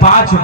5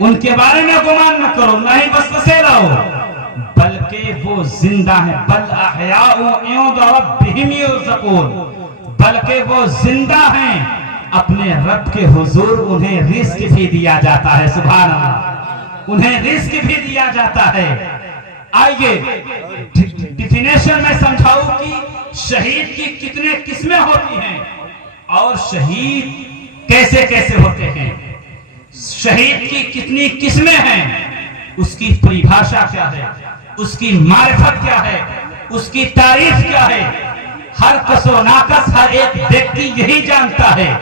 ان کے بارے میں گمان نہ کرو، نہ ہی وسوسے لاؤ، بلکہ وہ زندہ ہیں، بل احیاء عند ربہم یرزقون، بلکہ وہ زندہ ہیں، اپنے رب کے حضور انہیں رزق بھی دیا جاتا ہے، سبحان اللہ، انہیں رزق بھی دیا جاتا ہے۔ آئیے ڈیفینیشن میں سمجھاؤں کہ شہید کی کتنے قسمیں ہوتی ہیں اور شہید کیسے کیسے ہوتے ہیں، شہید کی کتنی قسمیں ہیں، اس کی پریبھاشا کیا ہے، اس کی معرفت کیا ہے، اس کی تعریف کیا ہے۔ ہر کس و ناقص ہر ایک ویکتی یہی جانتا ہے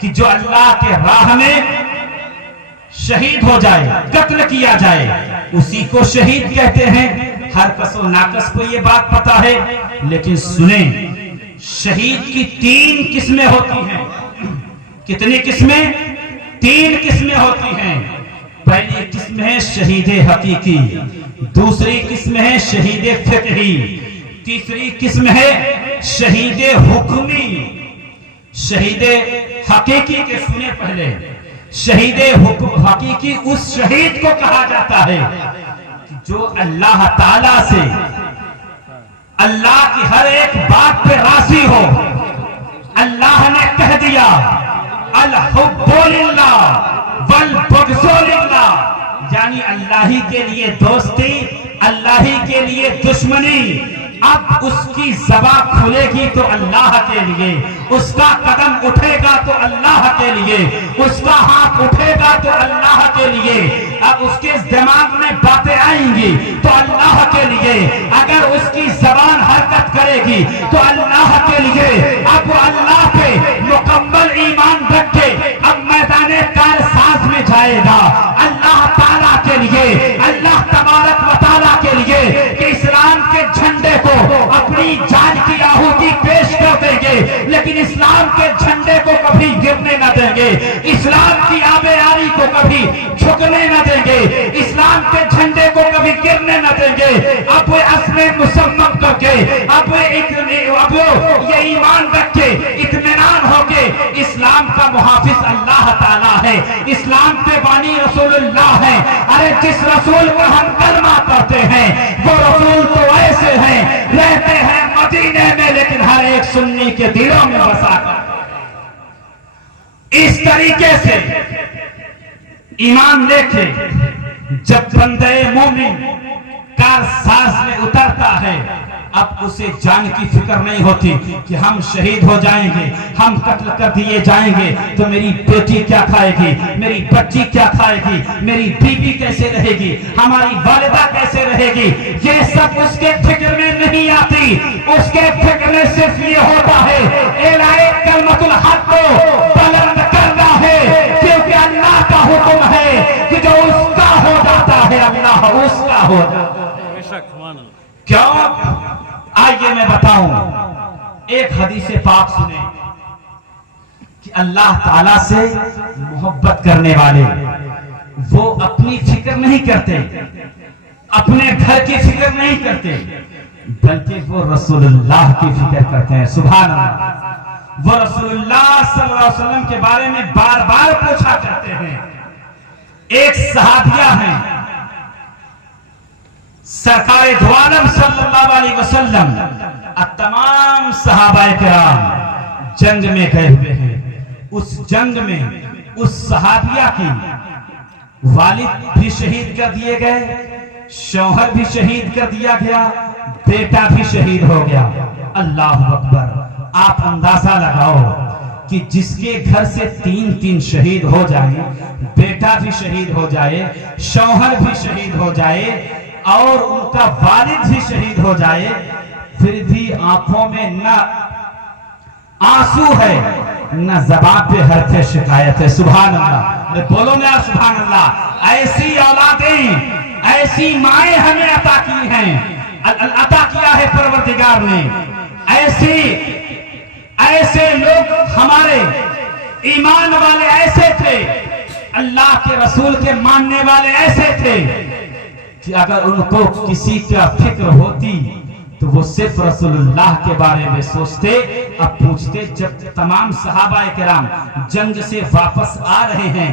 کہ جو اللہ کے راہ میں شہید ہو جائے، قتل کیا جائے، اسی کو شہید کہتے ہیں۔ ہر کس و ناقص کو یہ بات پتا ہے، لیکن سنیں، شہید کی 3 قسمیں ہوتی ہیں۔ کتنی قسمیں؟ 3 قسمیں ہوتی ہیں۔ پہلی قسم ہے شہید حقیقی، دوسری قسم ہے شہید فقہی، تیسری قسم ہے شہید حکمی۔ شہید حقیقی کے سنے پہلے، شہید حقیقی اس شہید کو کہا جاتا ہے جو اللہ تعالی سے اللہ کی ہر ایک بات پہ راضی ہو۔ اللہ نے کہہ دیا الحب للہ والبغض للہ، یعنی اللہ ہی کے لیے دوستی، اللہ ہی کے لیے دشمنی۔ اب اس کی زبان کھلے گی تو اللہ کے لیے، اس کا قدم اٹھے گا تو اللہ کے لیے، اس کا ہاتھ اٹھے گا تو اللہ کے لیے، اب اس کے دماغ میں باتیں آئیں گی تو اللہ کے لیے، اگر اس کی زبان حرکت کرے گی تو اللہ کے لیے۔ اب وہ اللہ پہ مکمل ایمان رکھ کے اب میدان کارساز میں جائے گا، اللہ تعالیٰ کے لیے، اللہ تبارک و تعالیٰ کے لیے، کہ اسلام کے جھنڈے کو اپنی جان کی آہوتی پیش کر دیں گے، لیکن اسلام کے جھنڈے کو کبھی گرنے نہ دیں گے، اسلام کی آبیاری کو کبھی جھکنے نہ دیں گے، اسلام کے جھنڈے کو کبھی گرنے نہ دیں گے۔ اب وہ عزم مصمم کر کے، اب یہ ایمان رکھ کے، اطمینان ہو کے، اسلام کا محافظ اللہ تعالیٰ ہے، اسلام کے بانی رسول اللہ ہے۔ ارے جس رسول کو ہم کلمہ پڑھتے ہیں وہ رسول تو ایسے ہیں، رہتے ہیں مدینے میں لیکن ہر ایک سنی کے دلوں میں بسا کر۔ اس طریقے سے ایمان لے کے جب بندے مومن کارساز میں اترتا ہے، اب اسے جان کی فکر نہیں ہوتی کہ ہم شہید ہو جائیں گے، ہم قتل کر دیے جائیں گے تو میری بیٹی کیا کھائے گی، میری بچی کیا کھائے گی، میری بیوی کیسے رہے گی، ہماری والدہ کیسے رہے گی، یہ سب اس کے فکر میں نہیں آتی۔ اس کے فکر میں صرف یہ ہوتا ہے اعلان کلمۃ الحق کو بلند کرنا ہے، کیونکہ اللہ کا حکم ہے کہ جو اس کا ہو جاتا ہے اللہ اس کا ہو جاتا ہے۔ کیوں؟ آئیے میں بتاؤں، ایک حدیث پاک سنیں کہ اللہ تعالیٰ سے محبت کرنے والے وہ اپنی فکر نہیں کرتے، اپنے گھر کی فکر نہیں کرتے، بلکہ وہ رسول اللہ کی فکر کرتے ہیں۔ سبحان اللہ، وہ رسول اللہ صلی اللہ علیہ وسلم کے بارے میں بار بار پوچھا کرتے ہیں۔ ایک صحابیہ ہیں، سرکار دو عالم صلی اللہ علیہ وسلم، تمام صحابہ کرام جنگ میں گئے ہوئے ہیں۔ اس جنگ میں اس صحابیہ کی والد بھی شہید کر دیے گئے، شوہر بھی شہید کر دیا گیا، بیٹا بھی شہید ہو گیا۔ اللہ اکبر! آپ اندازہ لگاؤ کہ جس کے گھر سے 3 شہید ہو جائیں، بیٹا بھی شہید ہو جائے، شوہر بھی شہید ہو جائے اور ان کا والد بھی شہید ہو جائے، پھر بھی آنکھوں میں نہ آنسو ہے نہ زبان پہ حرف شکایت ہے۔ سبحان اللہ! بولو نا سبحان اللہ! ایسی اولادیں، ایسی مائیں ہمیں عطا کی ہیں، عطا کیا ہے پروردگار نے۔ ایسے لوگ ہمارے ایمان والے ایسے تھے، اللہ کے رسول کے ماننے والے ایسے تھے کہ اگر ان کو کسی کا فکر ہوتی تو وہ صرف رسول اللہ کے بارے میں سوچتے۔ اب پوچھتے، جب تمام صحابہ کرام جنگ سے واپس آ رہے ہیں،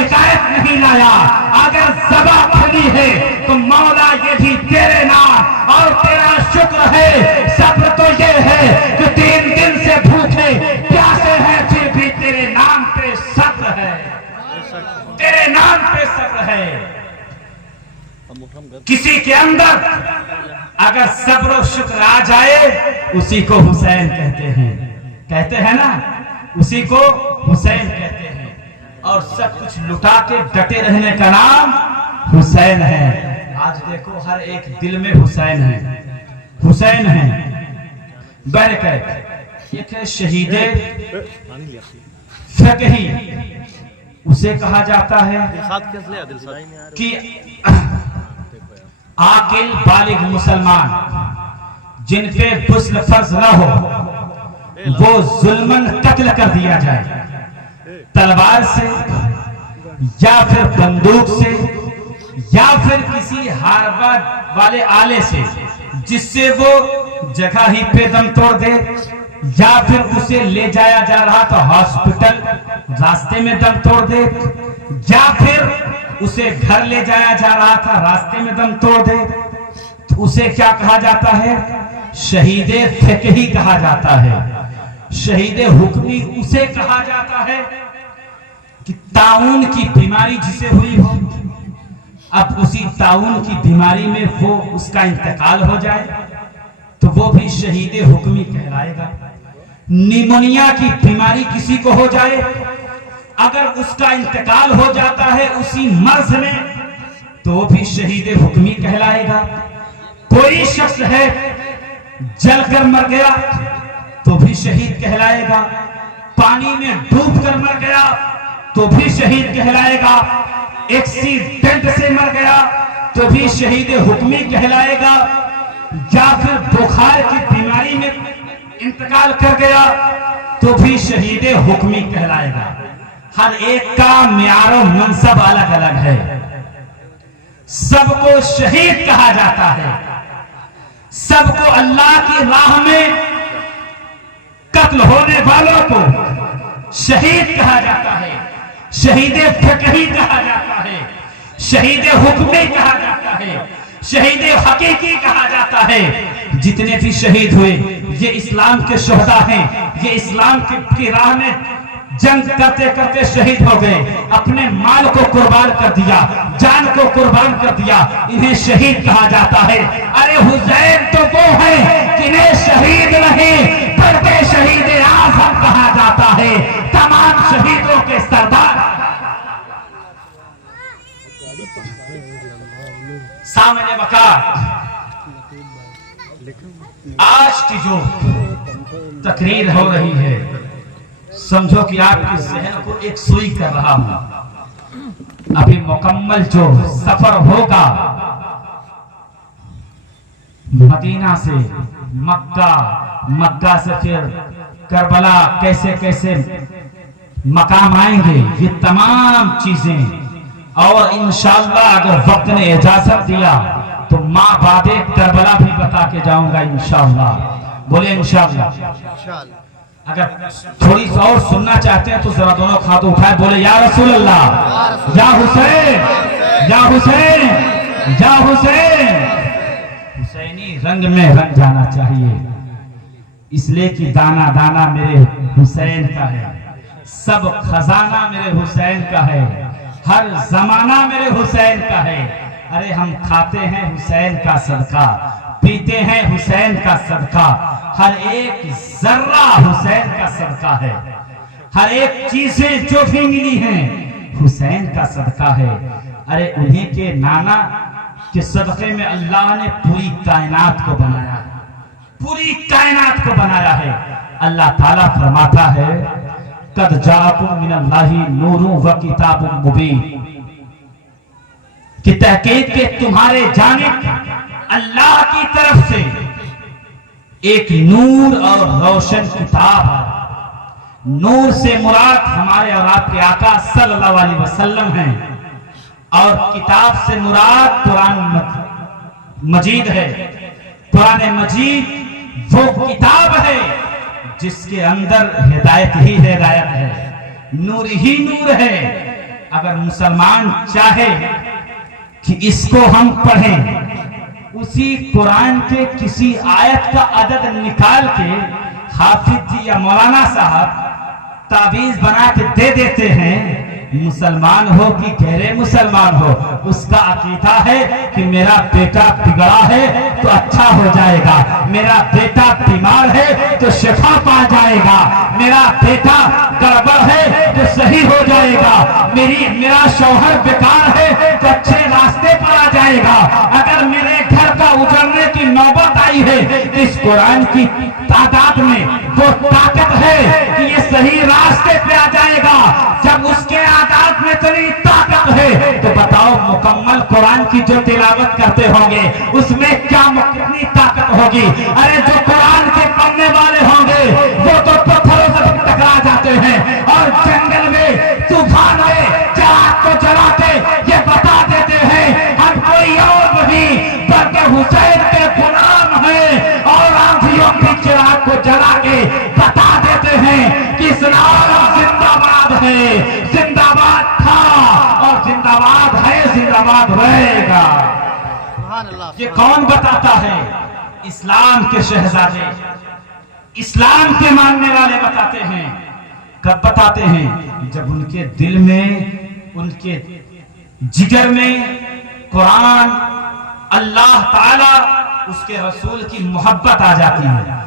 شکایت نہیں لایا. اگر ذبح کھلی ہے تو مولا یہ بھی تیرے نام اور تیرا شکر ہے. صبر تو یہ ہے کہ 3 دن سے بھوکے پیاسے ہیں پھر بھی تیرے نام پہ صبر ہے, تیرے نام پہ صبر ہے. کسی کے اندر اگر صبر و شکر آ جائے اسی کو حسین کہتے ہیں نا, اسی کو حسین کہتے ہیں. اور سب کچھ لٹا کے ڈٹے رہنے کا نام حسین ہے. آج دیکھو ہر ایک دل میں حسین ہے. برکت ایک ہے شہید فقہی, اسے کہا جاتا ہے کہ عاقل بالغ مسلمان جن پہ غسل فرض نہ ہو وہ ظلماً قتل کر دیا جائے, تلوار سے یا پھر بندوق سے یا پھر کسی ہاربہ والے آلے سے جس سے وہ جگہ ہی پہ دم توڑ دے, یا پھر اسے لے جایا جا رہا تو ہاسپٹل راستے میں دم توڑ دے, یا پھر اسے گھر لے جایا جا رہا تھا راستے میں دم توڑ دے, تو اسے کیا کہا جاتا ہے؟ شہید فقہی کہا جاتا ہے. شہید حکمی اسے کہا جاتا ہے کہ طاعون کی بیماری جسے ہوئی ہو, اب اسی طاعون کی بیماری میں وہ اس کا انتقال ہو جائے تو وہ بھی شہید حکمی کہلائے گا. نیمونیا کی بیماری کسی کو ہو جائے, اگر اس کا انتقال ہو جاتا ہے اسی مرض میں تو وہ بھی شہید حکمی کہلائے گا. کوئی شخص ہے جل کر مر گیا تو بھی شہید کہلائے گا, پانی میں ڈوب کر مر گیا تو بھی شہید کہلائے گا, ایکسیڈنٹ سے مر گیا تو بھی شہید حکمی کہلائے گا, یا پھر بخار کی بیماری میں انتقال کر گیا تو بھی شہید حکمی کہلائے گا. ہر ایک کا معیار و منصب الگ الگ ہے. سب کو شہید کہا جاتا ہے, سب کو اللہ کی راہ میں قتل ہونے والوں کو شہید کہا جاتا ہے, شہید فقہی کہا جاتا ہے, شہید حکمی کہا جاتا ہے, شہید حقیقی کہا جاتا ہے. جتنے بھی شہید ہوئے یہ اسلام کے شہداء ہیں, یہ اسلام کی راہ میں جنگ کرتے کرتے شہید ہو گئے, اپنے مال کو قربان کر دیا, جان کو قربان کر دیا, انہیں شہید کہا جاتا ہے. ارے حسین تو وہ ہیں جنہیں شہید نہیں بلکہ شہید اعظم کہا جاتا ہے, تمام شہیدوں کے سردار. سامنے وقار آج کی جو تقریر ہو رہی ہے سمجھو کہ آپ کے ذہن کو ایک سوئی کر رہا ہوں. ابھی مکمل جو سفر ہوگا مدینہ سے مکہ, مکہ سے پھر کربلا, کیسے کیسے مقام آئیں گے, یہ تمام چیزیں, اور انشاءاللہ اگر وقت نے اجازت دیا تو ماں بعد کربلا بھی بتا کے جاؤں گا انشاءاللہ. بولے انشاءاللہ. اگر تھوڑی سا اور سننا چاہتے ہیں تو ذرا دونوں ہاتھ اٹھائے, بولے یا رسول اللہ, یا حسین, یا حسین, یا حسین. حسینی رنگ میں رنگ جانا چاہیے, اس لیے کہ دانا دانا میرے حسین کا ہے, سب خزانہ میرے حسین کا ہے, ہر زمانہ میرے حسین کا ہے. ارے ہم کھاتے ہیں حسین کا صدقہ, پیتے ہیں حسین کا صدقہ, ہر ایک ذرہ حسین کا صدقہ ہے, ہر ایک چیزیں جو بھی ملی ہیں حسین کا صدقہ ہے. ارے انہیں کے نانا کے صدقے میں اللہ نے پوری کائنات کو بنایا ہے, پوری کائنات کو بنایا ہے. اللہ تعالیٰ فرماتا ہے قد جاءکم من اللہ نور و کتاب مبین, کہ تحقیق کے تمہارے جانب اللہ کی طرف سے ایک نور اور روشن کتاب ہے. نور سے مراد ہمارے اور آپ کے آقا صلی اللہ علیہ وسلم ہیں, اور کتاب سے مراد قرآن مجید ہے. قرآن مجید وہ کتاب ہے جس کے اندر ہدایت ہی ہدایت ہے, نور ہی نور ہے. اگر مسلمان چاہے کہ اس کو ہم پڑھیں، اسی قرآن کے کسی آیت کا عدد نکال کے حافظ جی یا مولانا صاحب تعویذ بنا کے دے دیتے ہیں، مسلمان ہو کہ غیر مسلمان ہو، اس کا عقیدہ ہے کہ میرا بیٹا بگڑا ہے تو اچھا ہو جائے گا، میرا بیٹا بیمار ہے تو شفا پا جائے گا، میرا بیٹا گڑبڑ ہے تو صحیح ہو جائے گا، میرا شوہر بیکار ہے تو اچھے راستے پر آ جائے گا، اگر میرے گھر کا اجڑنے کی نوبت آئی ہے اس قرآن کی تعداد میں وہ طاقت ہے کہ یہ صحیح راستے پہ آ جائے گا۔ جب اس کے آداب میں اتنی طاقت ہے تو بتاؤ مکمل قرآن کی جو تلاوت کرتے ہوں گے اس میں کیا کتنی طاقت ہوگی؟ ارے جو قرآن کے پڑھنے والے ہوں گے وہ تو پتھروں سے ٹکرا جاتے ہیں اور جنگل میں طوفان میں چراغ کو جلاتے یہ بتا دیتے ہیں ہم کوئی اور نہیں بلکہ حسین کے غلام ہیں، اور آندھیوں کی چراغ کو جلا کے بتا دیتے ہیں کہ اسلام زندہ باد ہے، زندہ باد تھا اور زندہ باد ہے، زندہ باد رہے گا۔ یہ کون بتاتا ہے؟ اسلام کے شہزادے، اسلام کے ماننے والے بتاتے ہیں۔ کب بتاتے ہیں؟ جب ان کے دل میں، ان کے جگر میں قرآن، اللہ تعالی، اس کے رسول کی محبت آ جاتی ہے،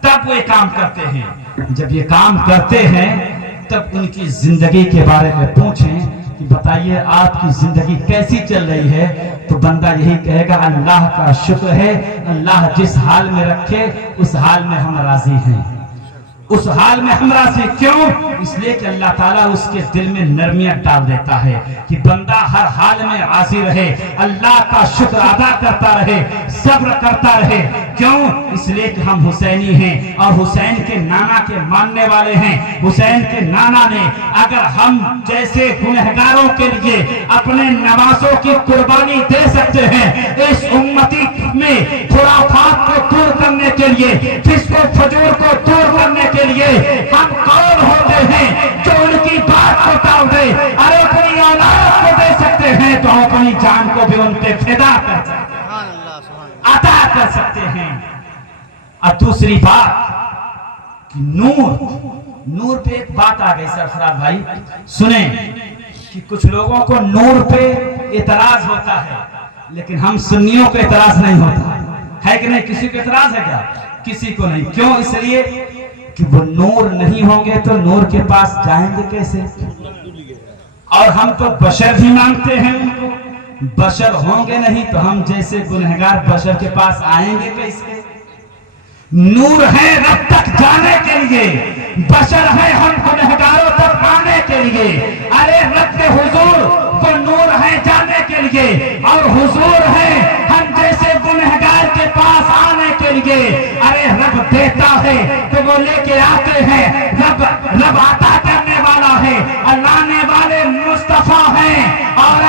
تب وہ یہ کام کرتے ہیں۔ جب یہ کام کرتے ہیں تب ان کی زندگی کے بارے میں پوچھیں کہ بتائیے آپ کی زندگی کیسی چل رہی ہے، تو بندہ یہی کہے گا اللہ کا شکر ہے، اللہ جس حال میں رکھے اس حال میں ہم راضی ہیں، اس حال میں ہم راضی۔ کیوں؟ اس لیے کہ اللہ تعالیٰ اس کے دل میں نرمیت ڈال دیتا ہے کہ بندہ ہر حال میں راضی رہے، اللہ کا شکر ادا کرتا رہے، صبر کرتا رہے۔ کیوں؟ اس لیے کہ ہم حسینی ہیں اور حسین کے نانا کے ماننے والے ہیں۔ حسین کے نانا نے اگر ہم جیسے گنہگاروں کے لیے اپنے نوازوں کی قربانی دے سکتے ہیں، اس امتی میں خرافات کو دور کرنے کے لیے، فسق و فجور کو دور کرنے کے لیے ہم کون ہوتے ہیں جو ان کی بات کو ٹال دے؟ ارے اپنی اولاد کو دے سکتے ہیں تو ہم اپنی جان کو بھی ان پہ فدا کر سکتے ہیں، عطا کر سکتے ہیں۔ اور دوسری بات کہ نور پہ ایک بات آ گئی سرفراز بھائی سنیں کہ کچھ لوگوں کو نور پہ اعتراض ہوتا ہے لیکن ہم سنیوں کو اعتراض نہیں ہوتا ہے کہ نہیں؟ کسی کو اعتراض ہے کیا؟ کسی کو نہیں۔ کیوں؟ اس لیے کہ وہ نور نہیں ہوں گے تو نور کے پاس جائیں گے کیسے؟ اور ہم تو بشر بھی مانگتے ہیں ان کو، بشر ہوں گے نہیں تو ہم جیسے گنہگار بشر کے پاس آئیں گے کیسے؟ نور ہے رب تک جانے کے لیے، بشر ہے ہم گنہگاروں تک آنے کے لیے۔ ارے رب کے حضور وہ نور ہے جانے کے لیے، اور حضور ہے ہم جیسے گنہگار کے پاس آنے کے لیے۔ ارے رب دیتا ہے تو وہ لے کے آتے ہیں، رب عطا کرنے والا ہے، لانے والے مصطفیٰ ہیں، اور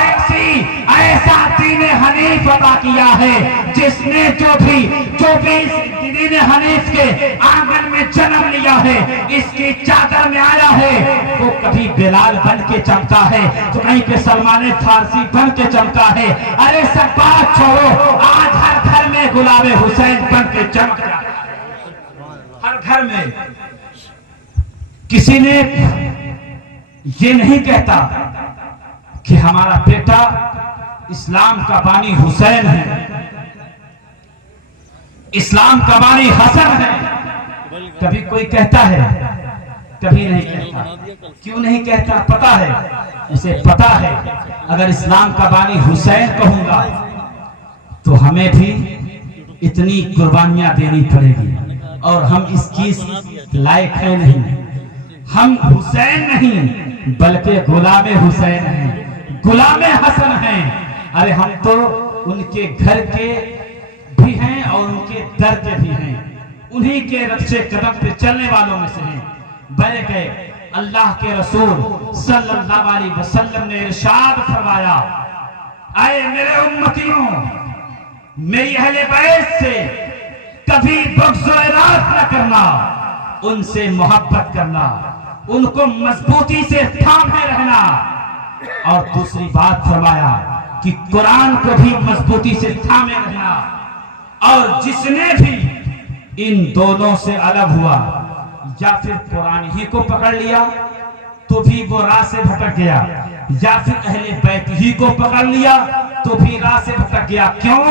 ایسا دین حنیف عطا کیا ہے جس نے جو بھی دین حنیف کے آنگن میں جنم لیا ہے، اس کی چادر میں آیا ہے، وہ کبھی بلال بن کے چمکا ہے تو کہیں پہ سلمان فارسی بن کے چمکا ہے۔ ارے سب بات چھوڑو، آج ہر گھر میں غلام حسین بن کے چمک رہا ہے، ہر گھر میں۔ کسی نے یہ نہیں کہتا کہ ہمارا بیٹا اسلام کا بانی حسین ہے، اسلام کا بانی حسن ہے۔ کبھی کوئی کہتا ہے؟ کبھی نہیں کہتا۔ کیوں نہیں کہتا؟ پتا ہے، اسے پتا ہے اگر اسلام کا بانی حسین کہوں گا تو ہمیں بھی اتنی قربانیاں دینی پڑے گی، اور ہم اس چیز لائق ہیں نہیں۔ ہم حسین نہیں بلکہ غلام حسین ہیں، غلام حسن ہیں۔ ارے ہم تو ان کے گھر کے بھی ہیں اور ان کے در کے بھی ہیں، انہی کے رقص قدم پہ چلنے والوں میں سے ہیں۔ بلکہ اللہ کے رسول صلی اللہ علیہ وسلم نے ارشاد فرمایا، اے میرے امتیوں، میری اہل بیت سے کبھی بغض و اراغ نہ کرنا، ان سے محبت کرنا، ان کو مضبوطی سے تھامے رہنا۔ اور دوسری بات فرمایا کہ قرآن کو بھی مضبوطی سے تھامے رہنا، اور جس نے بھی ان دونوں سے الگ ہوا، یا پھر قرآن ہی کو پکڑ لیا تو بھی وہ راہ سے بھٹک گیا، یا پھر اہل بیت ہی کو پکڑ لیا تو بھی راہ سے بھٹک گیا۔ کیوں؟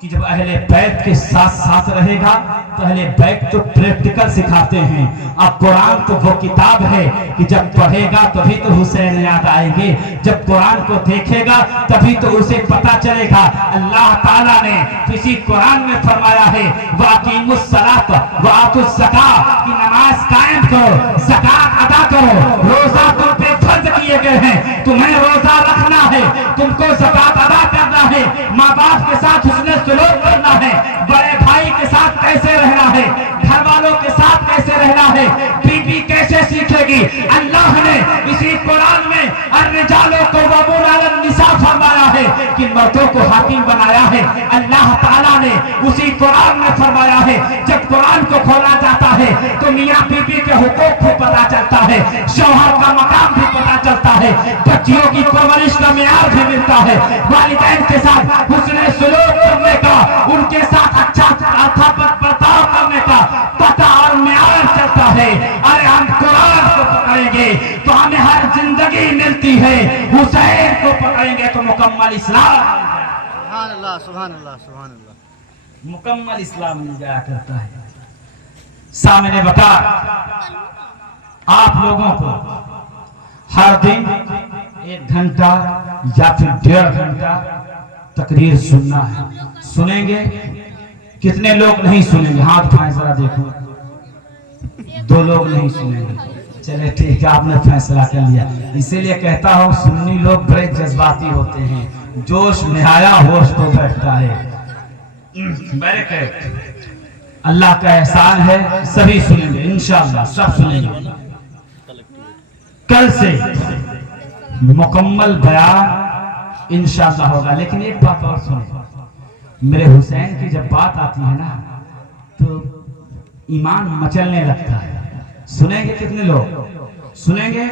کہ جب اہل بیت کے ساتھ ساتھ رہے گا تو اہل بیت تو پریکٹیکل سکھاتے ہیں، اب قرآن تو وہ کتاب ہے کہ جب پڑھے گا تبھی تو حسین یاد آئیں گے، جب قرآن کو دیکھے گا تبھی تو اسے پتا چلے گا۔ اللہ تعالیٰ نے کسی قرآن میں فرمایا ہے وَأَقِيمُوا الصَّلَاةَ وَآتُوا الزَّكَاةَ کہ نماز قائم کرو، زکات ادا کرو، روزہ تم پہ فرض کیے گئے ہیں، تمہیں روزہ رکھنا ہے، تم کو زکات ادا کرنا ہے، ماں باپ کے ساتھ حسن سلوک کرنا ہے، بڑے بھائی کے ساتھ کیسے رہنا ہے، گھر والوں کے ساتھ کیسے رہنا ہے، بیوی کیسے سیکھے گی۔ اللہ نے اسی قرآن میں الرجال قوامون علی النساء فرمایا ہے کہ مردوں کو حاکم بنایا ہے۔ اللہ تعالیٰ نے اسی قرآن میں فرمایا ہے جب قرآن کو کھولا جاتا ہے تو میاں بیوی کے حقوق کو پتا چلتا ہے، شوہر کا مقام بھی پتا چلتا ہے، بچیوں کی پرورش کا معیار بھی ملتا ہے، والدین کے ساتھ حسن سلوک کرنے کا، ان کے ساتھ اچھا برتاؤ کرنے کا پتہ اور معیار چلتا ہے۔ ارے ہم قرآن کو پکڑیں گے تو ہمیں ہر زندگی ملتی ہے، حسین کو پکڑیں گے تو مکمل اسلام، سبحان اللہ سبحان اللہ سبحان اللہ، مکمل اسلام مل جایا کرتا ہے۔ سامنے بتا آپ لوگوں کو ہر دن 1 گھنٹہ یا پھر 1.5 گھنٹہ تقریر سننا ہے، سنیں گے؟ کتنے لوگ نہیں سنیں گے؟ ہاتھ اٹھائیں ذرا دیکھو، 2 لوگ نہیں سنیں گے۔ چلے ٹھیک ہے، آپ نے فیصلہ کر لیا۔ اسی لیے کہتا ہوں سنی لوگ بڑے جذباتی ہوتے ہیں، جوش میں آیا ہوش تو بیٹھتا ہے۔ میرے کہ اللہ کا احسان ہے، سبھی سنیں گے انشاءاللہ، سب سنیں گے۔ کل سے مکمل بیان انشاءاللہ ہوگا، لیکن ایک بات اور سنیں، میرے حسین کی جب بات آتی ہے نا تو ایمان مچلنے لگتا ہے۔ سنیں گے کتنے لوگ؟ سنیں گے؟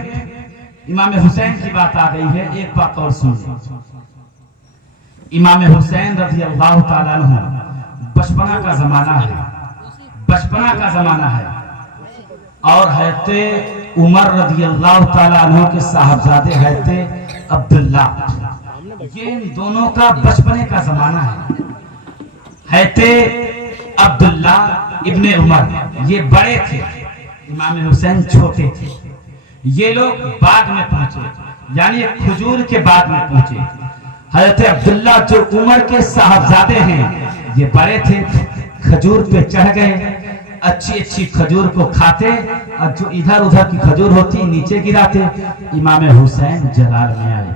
امام حسین کی بات آ گئی ہے، ایک بات اور سنیں۔ امام حسین رضی اللہ تعالیٰ عنہ بچپنا کا زمانہ ہے، بچپنا کا زمانہ ہے، اور حضرت عمر رضی اللہ تعالیٰ عنہ کے صاحبزادے حضرت عبداللہ، یہ ان دونوں کا بچپنے کا زمانہ ہے۔ حضرت عبداللہ ابن عمر یہ بڑے تھے، امام حسین چھوٹے تھے۔ یہ لوگ بعد میں پہنچے، یعنی کھجور کے بعد میں پہنچے۔ حضرت عبداللہ جو عمر کے صاحبزادے ہیں یہ بڑے تھے، کھجور پہ چڑھ گئے، اچھی اچھی کھجور کو کھاتے اور جو ادھر ادھر کی کھجور ہوتی نیچے گراتے۔ امام حسین جلال میں آئے،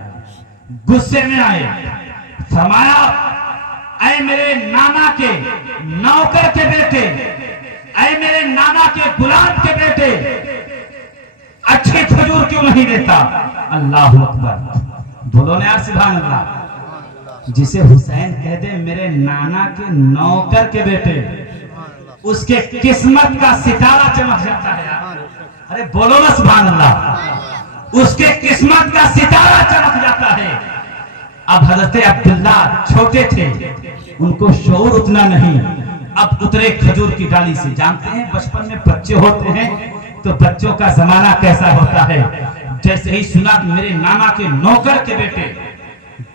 غصے میں آئے، فرمایا اے میرے نانا کے نوکر کے بیٹے، اے میرے نانا کے غلام کے بیٹے، اچھی کھجور کیوں نہیں دیتا؟ اللہ اکبر، بولو نا سبحان اللہ۔ جسے حسین کہہ دے میرے نانا کے نوکر کے بیٹے، اس کے قسمت کا ستارہ چمک جاتا ہے۔ ارے بولو نا سبحان اللہ، اس کے قسمت کا ستارہ چمک جاتا ہے۔ اب حضرت عبداللہ چھوٹے تھے، ان کو شعور اتنا نہیں، اب اترے کھجور کی ڈالی سے۔ جانتے ہیں بچپن میں بچے ہوتے ہیں تو بچوں کا زمانہ کیسا ہوتا ہے، جیسے ہی سنا کہ میرے نانا کے نوکر کے بیٹے،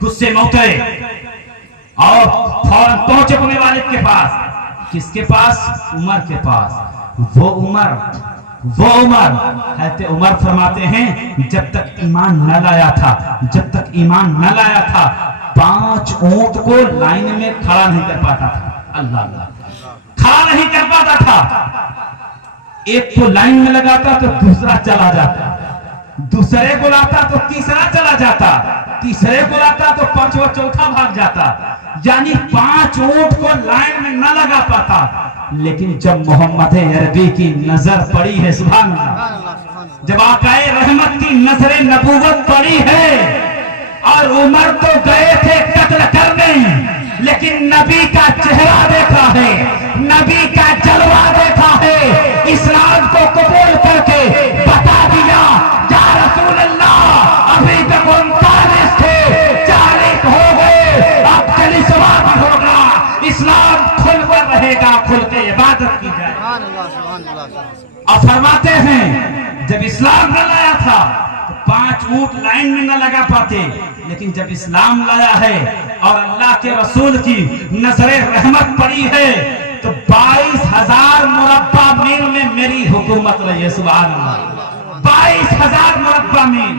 غصے میں اترے اور فوراً پہنچے اپنے والد کے پاس۔ کس کے پاس؟ عمر کے پاس۔ وہ عمر حضرت عمر فرماتے ہیں جب تک ایمان نہ لایا تھا، جب تک ایمان نہ لایا تھا 5 اونٹ کو لائن میں کھڑا نہیں کر پاتا تھا۔ اللہ اللہ، کھڑا نہیں کر پاتا تھا، ایک کو لائن میں لگاتا تو دوسرا چلا جاتا، دوسرے کو لاتا تو تیسرا چلا جاتا، تیسرے کو لاتا تو پانچواں چوتھا بھاگ جاتا، یعنی 5 اونٹ کو لائن میں نہ لگا پاتا۔ لیکن جب محمد عربی کی نظر پڑی ہے، سبحان اللہ، جب آقا رحمت کی نظر نبوت پڑی ہے، اور عمر تو گئے تھے قتل کرنے، لیکن نبی کا چہرہ دیکھا ہے، نبی کا جلوہ دیکھا ہے، اسلام کو قبول کر کے بتا دیا یا رسول اللہ ابھی تک اور فرماتے ہیں جب اسلام نہ لایا تھا تو 5 اونٹ لائن میں نہ لگا پاتے، لیکن جب اسلام لایا ہے اور اللہ کے رسول کی نظر رحمت پڑی ہے تو 22,000 مربع میل میں میری حکومت رہی ہے. سبحان اللہ. 22,000 مربع میل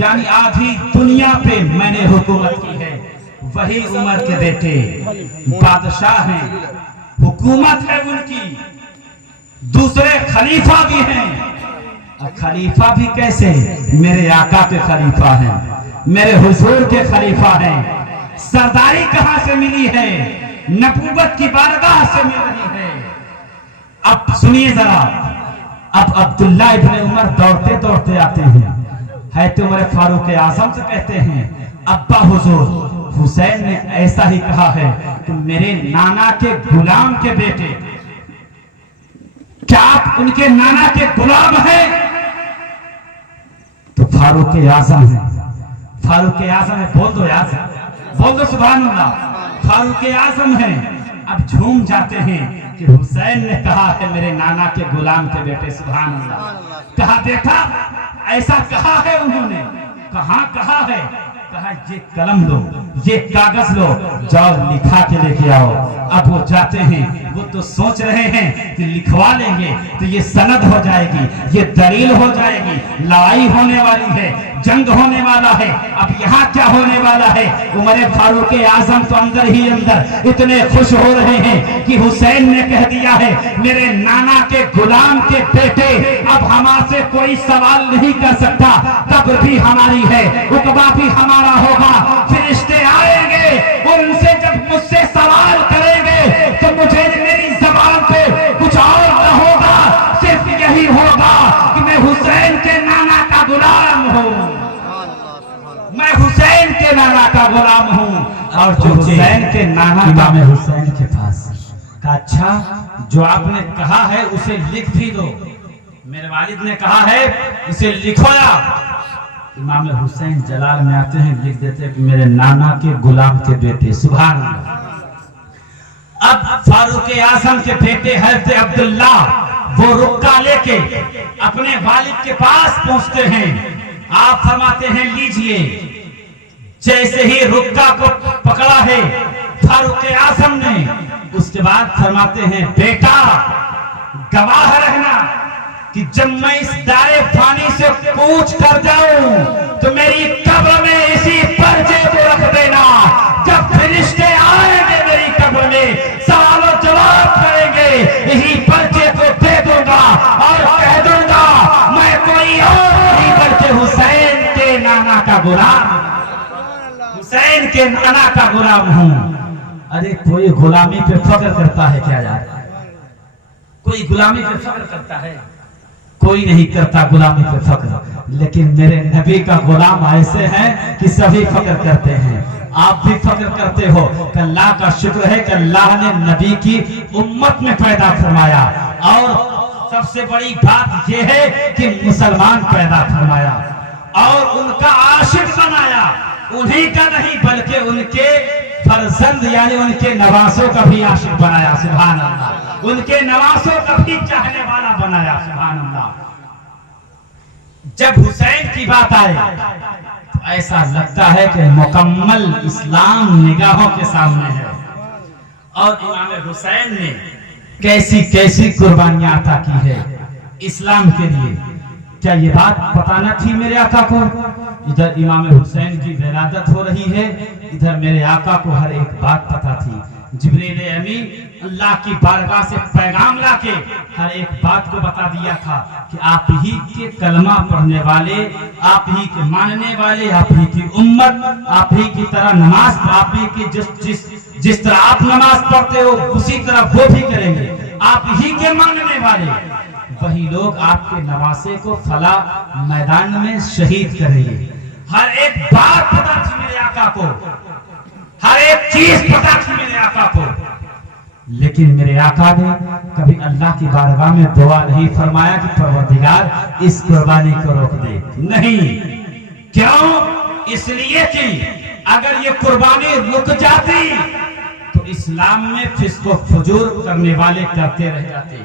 یعنی آدھی دنیا پہ میں نے حکومت کی ہے. وہی عمر کے بیٹے بادشاہ ہیں، حکومت ہے ان کی، دوسرے خلیفہ بھی ہیں. اور خلیفہ بھی کیسے؟ میرے آقا کے خلیفہ ہیں، میرے حضور کے خلیفہ ہیں. سرداری کہاں سے ملی ہے؟ نبوت کی بارگاہ سے مل رہی ہے. اب سنیے ذرا، اب عبداللہ ابن عمر دوڑتے دوڑتے آتے ہیں، ہے تو عمر فاروق اعظم سے کہتے ہیں ابا حضور حسین نے ایسا ہی کہا ہے کہ میرے نانا کے غلام کے بیٹے، کیا آپ ان کے نانا کے غلام ہیں؟ تو فاروق اعظم ہے، فاروق اعظم ہے. بول دو یار، بول دو سبحان اللہ. فاروق اعظم ہیں. اب جھوم جاتے ہیں کہ حسین نے کہا ہے میرے نانا کے غلام کے بیٹے. سبحان اللہ. کہا دیکھا ایسا کہا ہے انہوں نے. کہاں کہا ہے؟ کہا یہ قلم لو، یہ کاغذ لو، جاؤ لکھا کے لے کے آؤ. اب وہ جاتے ہیں، وہ تو سوچ رہے ہیں کہ لکھوا لیں گے تو یہ سند ہو جائے گی، یہ دلیل ہو جائے گی، لڑائی ہونے والی ہے، جنگ ہونے والا ہے. اب یہاں کیا ہونے والا ہے؟ عمر فاروق اعظم تو اندر ہی اندر اتنے خوش ہو رہے ہیں کہ حسین نے کہہ دیا ہے میرے نانا کے غلام کے بیٹے اب ہمارے سے کوئی سوال نہیں کر سکتا. قبر بھی ہماری ہے، عقبہ بھی ہمارا ہوگا. فرشتے آئیں گے اور ان سے جب مجھ سے سوال کریں گے تو مجھے میری زبان پہ کچھ اور نہ ہوگا، صرف یہی ہوگا کہ میں حسین کے نانا کا غلام ہوں، میں حسین کے نانا کا غلام ہوں. اور جو حسین کے نانا امام حسین کے پاس کہا اچھا جو آپ نے کہا ہے اسے لکھ بھی دو. میرے والد نے کہا ہے اسے لکھوایا. امام حسین جلال میں آتے ہیں، لکھ دیتے کہ میرے نانا کے غلام کے بیٹے. سبحان اللہ. اب فاروق اعظم کے بیٹے حضرت عبداللہ وہ رکا لے کے اپنے والد کے پاس پہنچتے ہیں. آپ فرماتے ہیں لیجئے. جیسے ہی رکا کو پکڑا ہے فاروق اعظم نے، اس کے بعد فرماتے ہیں بیٹا گواہ رہنا کہ جب میں اس دائرے فانی سے کوچ کر جاؤں تو میری قبر میں اسی پرچے کو رکھ دینا. جب فرشتے آئیں گے میری قبر میں سوال و جواب کریں گے، اسی پرچے کو دے دوں گا اور کہہ دوں گا میں کوئی اور نہیں بلکہ حسین کے نانا کا غلام، حسین کے نانا کا غلام ہوں. ارے کوئی غلامی پہ فخر کرتا ہے کیا یار؟ کوئی غلامی پہ فخر کرتا ہے؟ کوئی نہیں کرتا غلامی پہ فخر. لیکن میرے نبی کا غلام ایسے ہیں کہ سبھی فخر کرتے ہیں. آپ بھی فخر کرتے ہو کہ اللہ کا شکر ہے کہ اللہ نے نبی کی امت میں پیدا فرمایا، اور سب سے بڑی بات یہ ہے کہ مسلمان پیدا فرمایا اور ان کا عاشق بنایا. انہی کا نہیں بلکہ ان کے فرزند یعنی ان کے نواسوں کا بھی عاشق بنایا. سبحان اللہ. ان کے نواسوں کا بھی چاہنے والا بنایا. سبحان اللہ. جب حسین کی بات آئے تو ایسا لگتا ہے کہ مکمل اسلام نگاہوں کے سامنے ہے. اور امام حسین نے کیسی کیسی قربانیاں عطا کی ہے اسلام کے لیے. کیا یہ بات پتہ نہ تھی میرے آقا کو؟ ادھر امام حسین کی ولادت ہو رہی ہے، ادھر میرے آقا کو ہر ایک بات پتہ تھی. جبریل امین اللہ کی بارگاہ سے پیغام لا کے ہر ایک بات کو بتا دیا تھا کہ آپ ہی کے کلمہ پڑھنے والے، آپ ہی کے ماننے والے، آپ ہی کی امت آپ ہی کی طرح نماز، آپ ہی کی جس طرح آپ نماز پڑھتے ہو اسی طرح وہ بھی کریں گے. آپ ہی کے ماننے والے وہی لوگ آپ کے نواسے کو فلاں میدان میں شہید کریں گے. ہر ایک بات پتہ تھی میرے آقا کو، ہر ایک چیز پتہ تھی میرے آقا کو. لیکن میرے آقا نے کبھی اللہ کی بارگاہ میں دعا نہیں فرمایا کہ پروردگار اس قربانی کو روک دے. نہیں. کیوں؟ اس لیے کہ اگر یہ قربانی رک جاتی تو اسلام میں فسق و فجور کرنے والے کرتے رہ جاتے.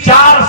4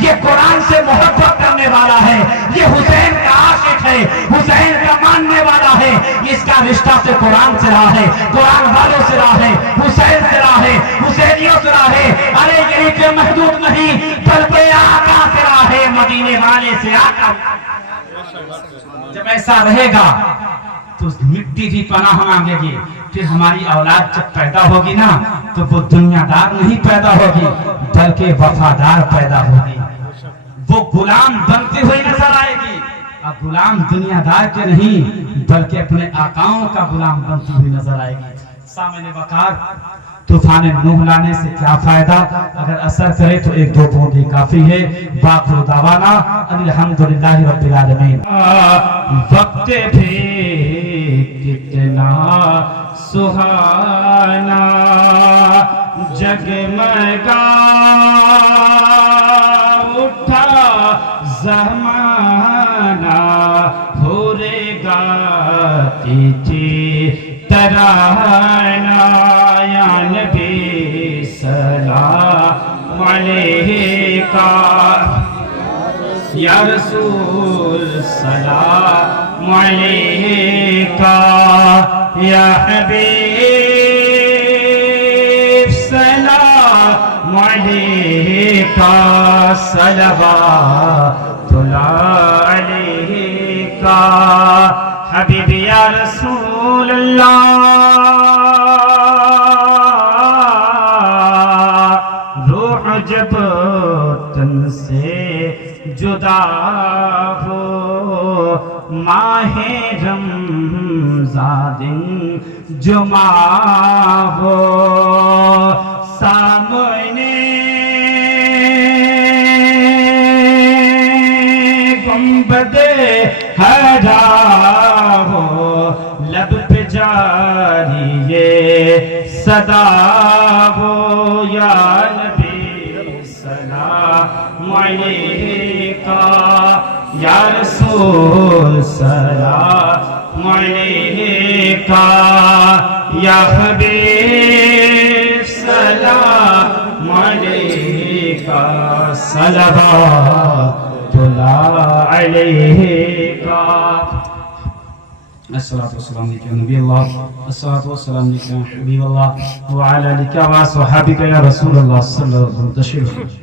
یہ قرآن سے محبت کرنے والا ہے، یہ حسین کا عاشق ہے، حسین کا ماننے والا ہے، اس کا رشتہ سے قرآن سے رہا ہے، قرآن والوں سے رہا ہے، حسین سے رہا ہے، حسینیوں سے رہا ہے، ارے یہی پہ محدود نہیں بلکہ آقا سے رہا ہے، مدینے والے سے آقا۔ جب ایسا رہے گا تو مٹی بھی پناہ مانگے گی، پھر ہماری اولاد جب پیدا ہوگی نا تو وہ دنیا دار نہیں پیدا ہوگی بلکہ وفادار پیدا ہوگی، وہ غلام بنتی ہوئی نظر آئے گی۔ اب غلام دنیا دار کے نہیں بلکہ اپنے آقاؤں کا غلام بنتی ہوئی نظر آئے گی۔ سامنے وقار طوفان نوح لانے سے کیا فائدہ، اگر اثر کرے تو ایک دو بوندی کافی ہے۔ باخر دعوانا ان الحمدللہ رب العالمین۔ وقت بھی کتنا سہانا جگمگا اٹھا زمانہ، ہورے گاتی تھی ترانہ، یا نبی سلام علیکہ، یا رسول سلام علیکہ، یا حبیب سلام علیکہ، صلوات اللہ علیکہ، حبیب یا رسول اللہ، روح جب تن سے جدا ہو، ماہ رمضان دن جمعہ ہو، سامنے گنبد حرا ہو، لب پہ جاری یہ صدا ہو، یا نبی سلام علیکہ، یا رسول سلام علیکہ، یا حبیب سلام علیکہ، صلوات اللہ علیکہ۔ الصلاة والسلام علیکہ نبی اللہ، الصلاة والسلام علیکہ حبیب اللہ، وعلی آلکہ وصحبہ یا رسول اللہ صلی اللہ علیہ وسلم۔